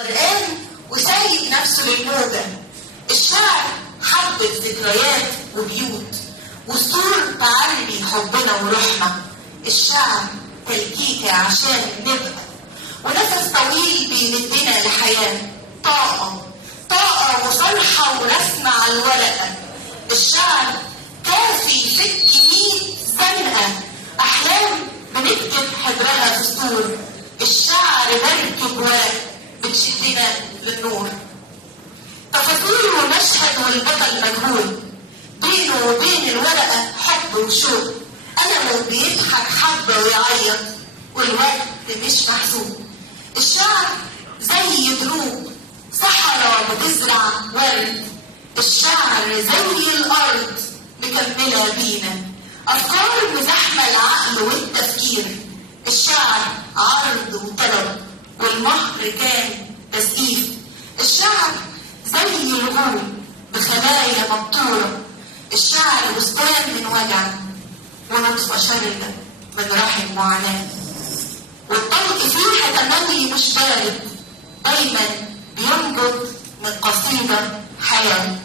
غرقان وسايب نفسه للموجة. الشعر حبة ذكريات وبيوت وسطور تعلي حبنا وروحنا. الشعر تلكيكة عشان نبقى ونفس طويل بيمدنا لحياة. طاقة وفرحة ورسمة على الورقة. الشعر كافي يفك 100 زنقة. أحلام بنكتب حبرها في سطور. الشعر مركب ورق بتشدنا للنور. تفاصيل ومشهد والبطل مجهول. بينه وبين الورقة حب وشوق. ألمه بيضحك حبة ويعيط والوقت مش محسوب. الشعر زي دروب صحراء بتزرع ورد. الشعر زي الأرض مكملة بينا. أفكار مزاحمة العقل والتفكير. الشعر عرض وطلب والمهر كان تسقيف. الشعر زي الغول بخلايا مبتورة. الشعر بستان من وجع ونطفة شردة من رحم معاناة. والطلق فيه تملي مش بارد دايما بينبض من قصيدة حياة.